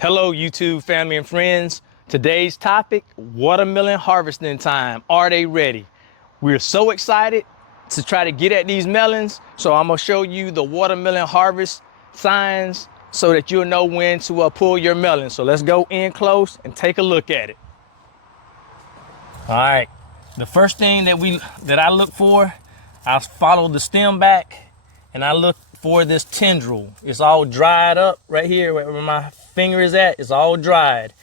Hello, YouTube family and friends. Today's topic, watermelon harvesting time. Are they ready? We're so excited to try to get at these melons. So I'm gonna show you the watermelon harvest signs so that you'll know when to pull your melon. So let's go in close and take a look at it. All right, the first thing that I look for, I follow the stem back and I look for this tendril. It's all dried up right here where my finger is at. It's all dried.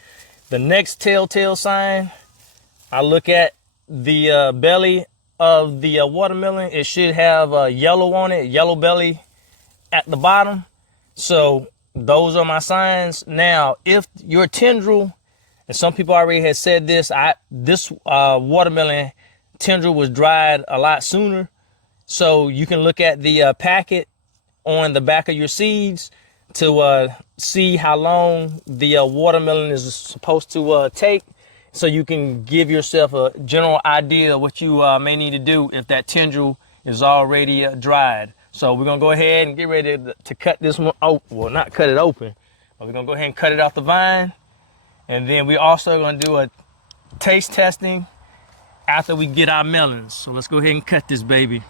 The next telltale sign, I look at the belly of the watermelon. It should have yellow on it, yellow belly at the bottom. So those are my signs. Now, if your tendril, and some people already had said this, this watermelon tendril was dried a lot sooner. So you can look at the packet on the back of your seeds to see how long the watermelon is supposed to take, so you can give yourself a general idea of what you may need to do if that tendril is already dried. So we're gonna go ahead and get ready to cut this one. Oh, well, not cut it open, but we're gonna go ahead and cut it off the vine. And then we're also gonna do a taste testing after we get our melons. So let's go ahead and cut this baby.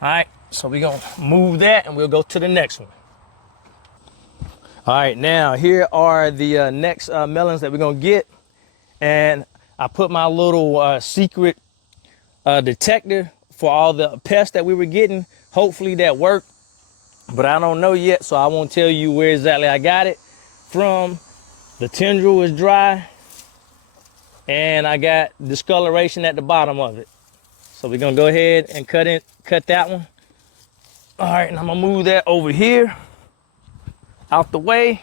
All right, so we're gonna move that and we'll go to the next one. All right, now here are the next melons that we're gonna get. And I put my little secret detector for all the pests that we were getting. Hopefully that worked, but I don't know yet, so I won't tell you where exactly I got it from. The tendril is dry, and I got discoloration at the bottom of it. So we're gonna go ahead and cut that one. All right, and I'm gonna move that over here, out the way,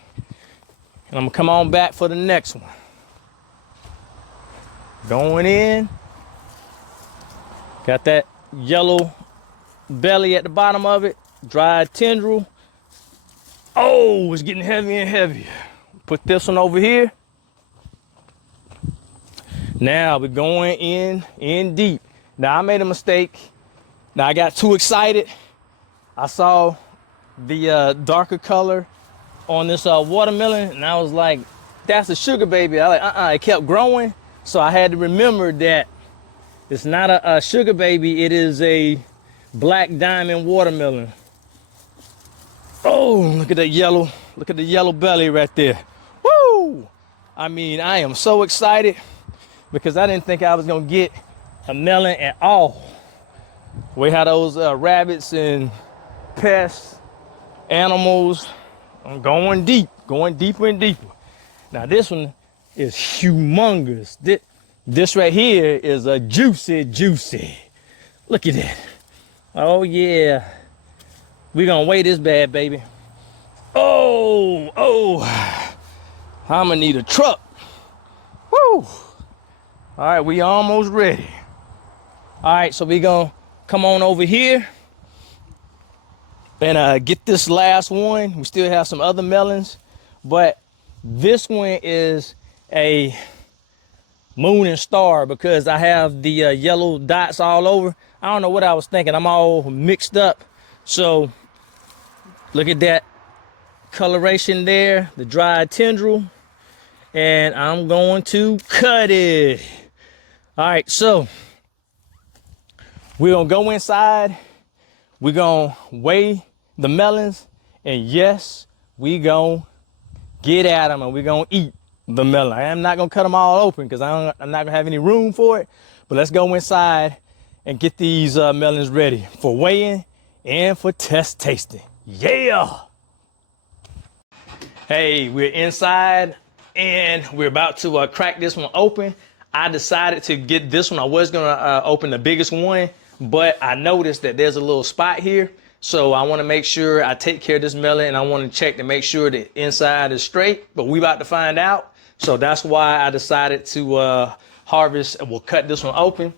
and I'm gonna come on back for the next one. Going in, got that yellow belly at the bottom of it, dried tendril. Oh, it's getting heavier and heavier. Put this one over here. Now we're going in deep. Now I made a mistake. Now I got too excited. I saw the darker color on this watermelon, and I was like, that's a sugar baby. I like, it kept growing. So I had to remember that it's not a sugar baby, it is a black diamond watermelon. Oh, look at that yellow, look at the yellow belly right there. Woo! I mean, I am so excited because I didn't think I was gonna get a melon at all. We had those rabbits and pests, animals. I'm going deep, going deeper and deeper. Now this one is humongous. This right here is a juicy. Look at that. Oh yeah. We're gonna weigh this bad baby. Oh, I'm gonna need a truck. Woo! All right, we almost ready. All right, so we gonna come on over here and get this last one. We still have some other melons, but this one is a moon and star because I have the yellow dots all over. I don't know what I was thinking. I'm all mixed up. So look at that coloration there, the dried tendril, and I'm going to cut it. All right, so we're gonna go inside. We're gonna weigh the melons, and yes, we gonna get at them and we're gonna eat the melon. I am not gonna cut them all open because I'm not gonna have any room for it. But let's go inside and get these melons ready for weighing and for test tasting. Yeah! Hey, we're inside and we're about to crack this one open. I decided to get this one. I was gonna open the biggest one, but I noticed that there's a little spot here. So I wanna make sure I take care of this melon, and I wanna check to make sure the inside is straight, but we about to find out. So that's why I decided to harvest, and we'll cut this one open.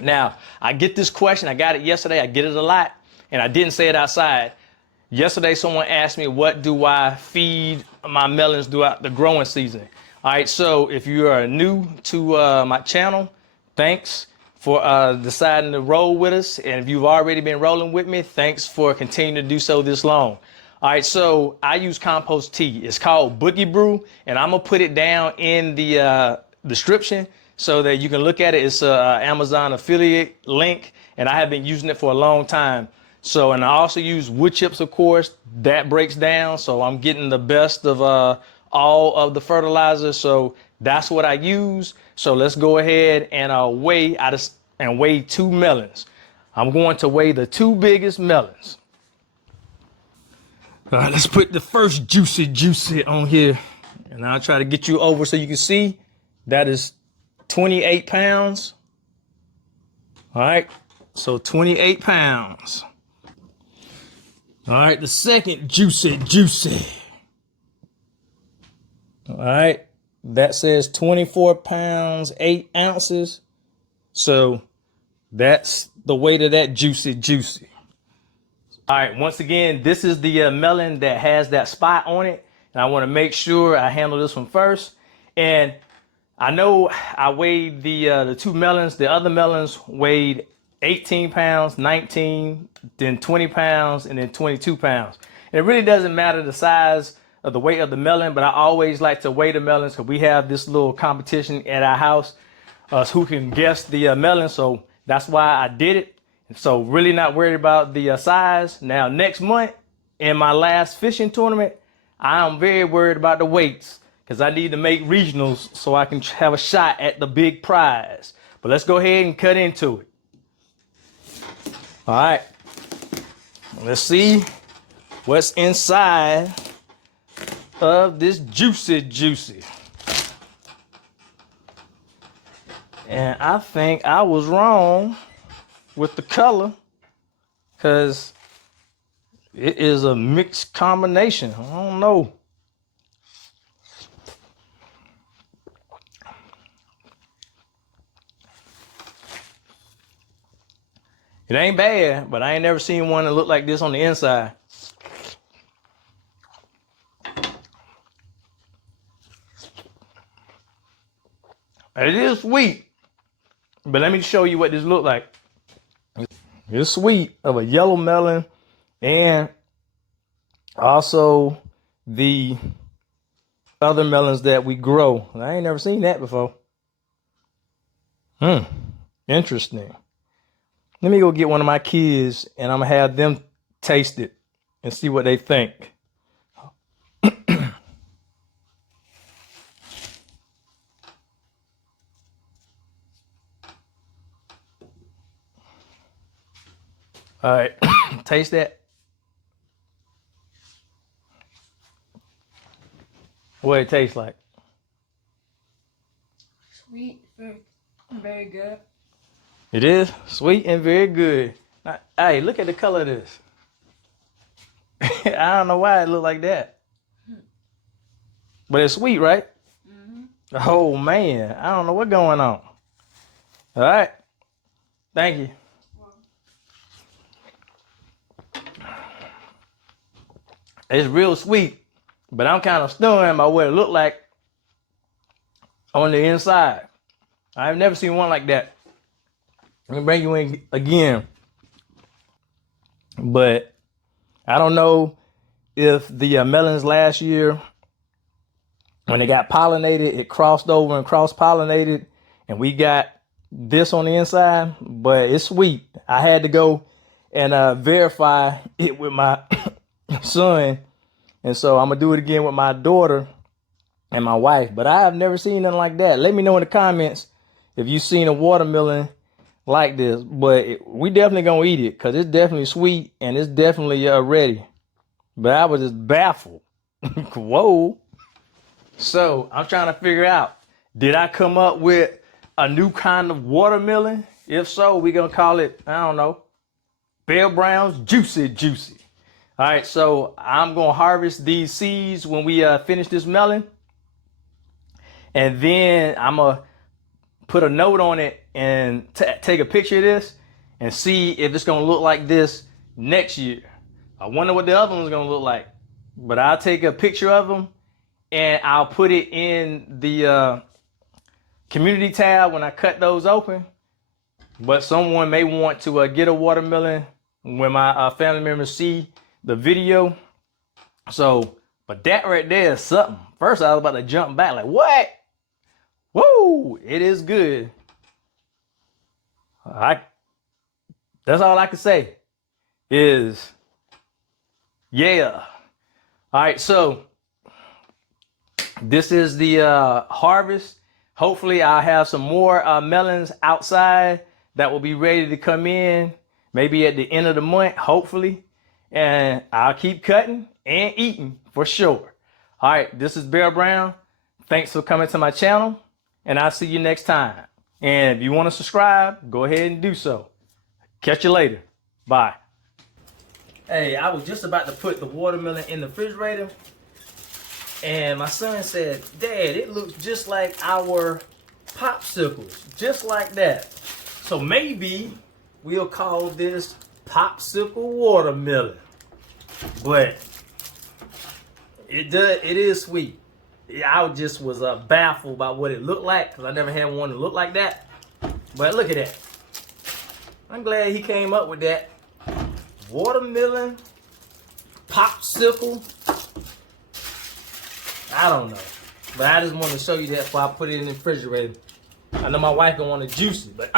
Now, I get this question, I got it yesterday, I get it a lot, and I didn't say it outside. Yesterday, someone asked me, what do I feed my melons throughout the growing season? All right, so if you are new to my channel, thanks for deciding to roll with us. And if you've already been rolling with me, thanks for continuing to do so this long. All right, so I use compost tea. It's called Boogie Brew, and I'm gonna put it down in the description so that you can look at it. It's a Amazon affiliate link, and I have been using it for a long time. So, and I also use wood chips, of course. That breaks down, so I'm getting the best of all of the fertilizer. So that's what I use. So let's go ahead and weigh 2 melons. I'm going to weigh the 2 biggest melons. All right, let's put the first juicy on here. And I'll try to get you over so you can see. That is 28 pounds. All right, so 28 pounds. All right, the second juicy. All right, that says 24 pounds, 8 ounces. So that's the weight of that juicy. All right, once again, this is the melon that has that spot on it. And I want to make sure I handle this one first. And I know I weighed the 2 melons. The other melons weighed 18 pounds, 19, then 20 pounds, and then 22 pounds. And it really doesn't matter the size of the weight of the melon, but I always like to weigh the melons because we have this little competition at our house, who can guess the melon. So that's why I did it. So really not worried about the size. Now next month in my last fishing tournament, I'm very worried about the weights because I need to make regionals so I can have a shot at the big prize. But let's go ahead and cut into it. All right, let's see what's inside of this juicy. And I think I was wrong with the color because it is a mixed combination. I don't know. It ain't bad, but I ain't never seen one that look like this on the inside. It is sweet, but let me show you what this look like. It's sweet of a yellow melon and also the other melons that we grow. I ain't never seen that before. Interesting. Let me go get one of my kids and I'm gonna have them taste it and see what they think. All right, taste that. What it tastes like? Sweet, very good. It is sweet and very good. Now, hey, look at the color of this. I don't know why it look like that, but it's sweet, right? Mm-hmm. Oh man, I don't know what's going on. All right, thank you. It's real sweet, but I'm kind of stunned by what it looked like on the inside. I've never seen one like that. Let me bring you in again. But I don't know if the melons last year, when they got pollinated, it crossed over and cross-pollinated, and we got this on the inside, but it's sweet. I had to go and verify it with my son, and so I'm gonna do it again with my daughter and my wife. But I have never seen nothing like that. Let me know in the comments if you've seen a watermelon like this. But we definitely gonna eat it because it's definitely sweet and it's definitely ready. But I was just baffled. Whoa. So I'm trying to figure out, did I come up with a new kind of watermelon? If so, we're gonna call it, I don't know, Bell Brown's Juicy. All right, so I'm gonna harvest these seeds when we finish this melon. And then I'm gonna put a note on it and take a picture of this and see if it's gonna look like this next year. I wonder what the other one's gonna look like. But I'll take a picture of them and I'll put it in the community tab when I cut those open. But someone may want to get a watermelon when my family members see the video. So, but that right there is something. First, I was about to jump back, like, what? Woo! It is good. That's all I can say is, yeah. All right, so this is the harvest. Hopefully, I'll have some more melons outside that will be ready to come in, maybe at the end of the month, hopefully. And I'll keep cutting and eating for sure. All right, this is Bear Brown. Thanks for coming to my channel, and I'll see you next time. And if you want to subscribe, go ahead and do so. Catch you later. Bye. Hey, I was just about to put the watermelon in the refrigerator, and my son said, Dad, it looks just like our popsicles, just like that. So maybe we'll call this popsicle watermelon. But it is sweet. I just was baffled by what it looked like, because I never had one that looked like that. But look at that. I'm glad he came up with that. Watermelon, popsicle. I don't know. But I just wanted to show you that before I put it in the refrigerator. I know my wife don't want to juice it, but